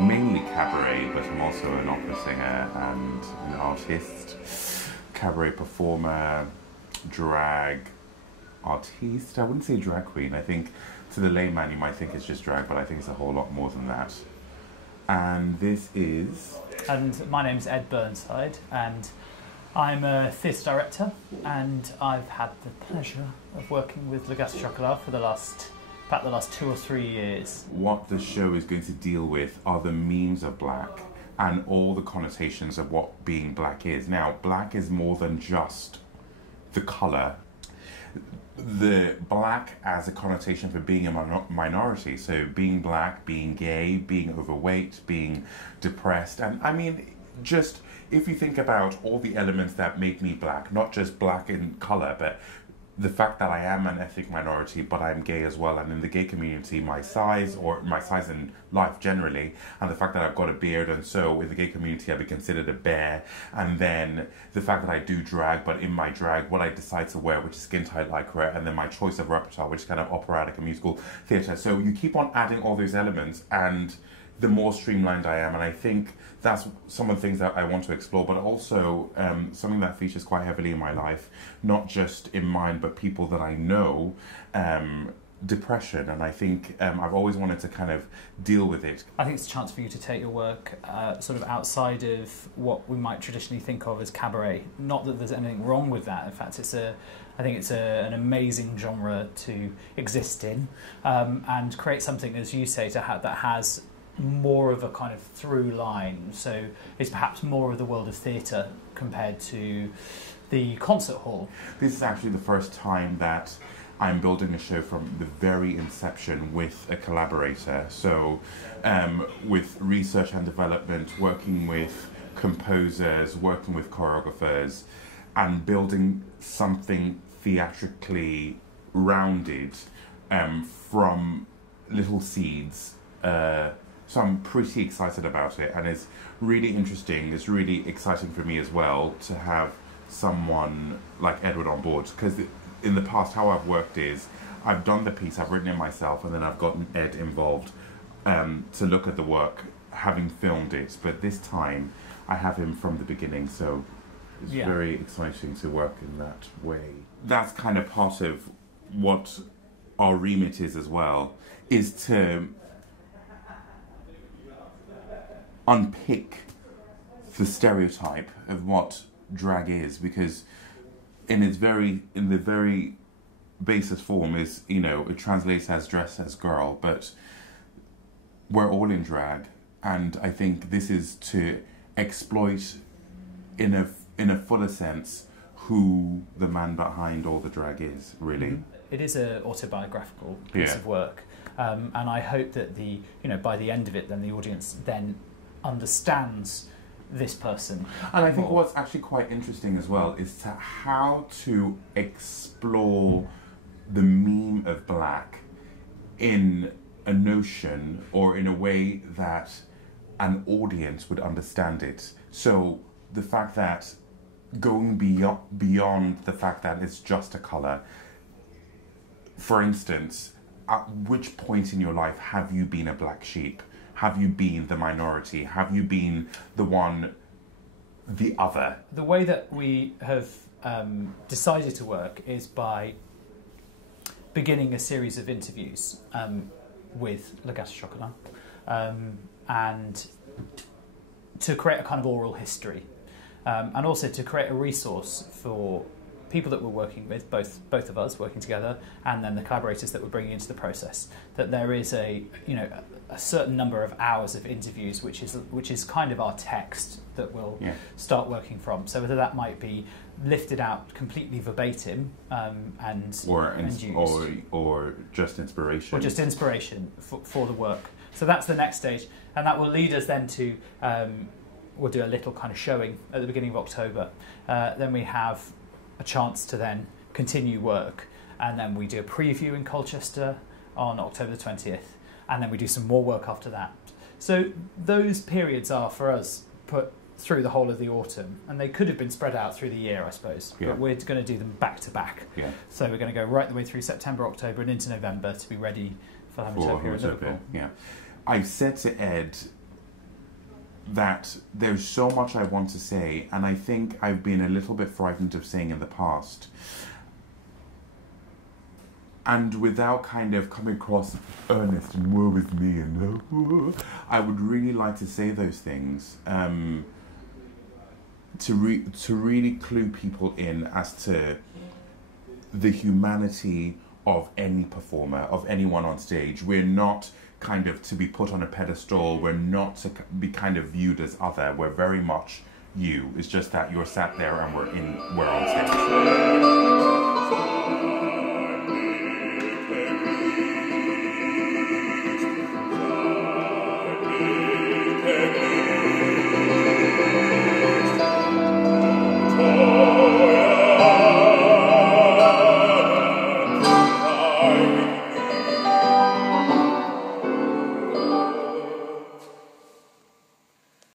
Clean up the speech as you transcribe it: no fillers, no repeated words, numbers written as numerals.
mainly cabaret, but I'm also an opera singer and an artist, cabaret performer, drag artiste. I wouldn't say drag queen. I think to the layman you might think it's just drag, but I think it's a whole lot more than that. And this is... And my name's Ed Burnside, and I'm a theatre director, and I've had the pleasure of working with Gateau Chocolat for the last 2 or 3 years. What the show is going to deal with are the memes of black and all the connotations of what being black is. Now, black is more than just the colour. The black as a connotation for being a minority, so being black, being gay, being overweight, being depressed, and I mean, just if you think about all the elements that make me black, not just black in colour, but the fact that I am an ethnic minority, but I'm gay as well, and in the gay community, my size in life generally, and the fact that I've got a beard, and so in the gay community, I'd be considered a bear, and then the fact that I do drag, but in my drag, what I decide to wear, which is skin-tight lycra, and then my choice of repertoire, which is kind of operatic and musical theatre. So you keep on adding all those elements, and the more streamlined I am, and I think that's some of the things that I want to explore, but also something that features quite heavily in my life, not just in mine, but people that I know, depression, and I think I've always wanted to kind of deal with it. I think it's a chance for you to take your work sort of outside of what we might traditionally think of as cabaret. Not that there's anything wrong with that. In fact, I think it's an amazing genre to exist in, and create something, as you say, that has more of a kind of through line. So it's perhaps more of the world of theatre compared to the concert hall. This is actually the first time that I'm building a show from the very inception with a collaborator. So with research and development, working with composers, working with choreographers, and building something theatrically rounded from little seeds. So I'm pretty excited about it, and it's really interesting. It's really exciting for me as well to have someone like Edward on board, because in the past how I've worked is I've done the piece, I've written it myself, and then I've gotten Ed involved to look at the work, having filmed it. But this time I have him from the beginning, so it's very exciting to work in that way. That's kind of part of what our remit is as well, is to unpick the stereotype of what drag is, because in the very basis form is, it translates as dress as girl, but we're all in drag, and I think this is to exploit in a fuller sense who the man behind all the drag is, really. It is an autobiographical piece of work, and I hope that by the end of it, then the audience then understands this person. And I think what's actually quite interesting as well is how to explore the meme of black in a notion or in a way that an audience would understand it. So the fact that going beyond the fact that it's just a colour, for instance, at which point in your life have you been a black sheep? Have you been the minority? Have you been the other? The way that we have decided to work is by beginning a series of interviews with Gateau Chocolat, and to create a kind of oral history, and also to create a resource for people that we're working with, both of us working together, and then the collaborators that we're bringing into the process. That there is a certain number of hours of interviews, which is kind of our text that we'll start working from. So whether that might be lifted out completely verbatim and used, or just inspiration, or just inspiration for the work. So that's the next stage, and that will lead us then to we'll do a little kind of showing at the beginning of October. Then we have a chance to then continue work, and then we do a preview in Colchester on October the 20th, and then we do some more work after that. So those periods are, for us, put through the whole of the autumn, and they could have been spread out through the year, I suppose, but we're going to do them back to back. So we're going to go right the way through September, October, and into November to be ready for Homotopia in Liverpool. I've said to Ed that there's so much I want to say, and I think I've been a little bit frightened of saying in the past. And without kind of coming across earnest and woe with me, and I would really like to say those things to really clue people in as to the humanity of any performer, of anyone on stage. We're not kind of to be put on a pedestal. We're not to be kind of viewed as other. We're very much you. It's just that you're sat there and we're on stage.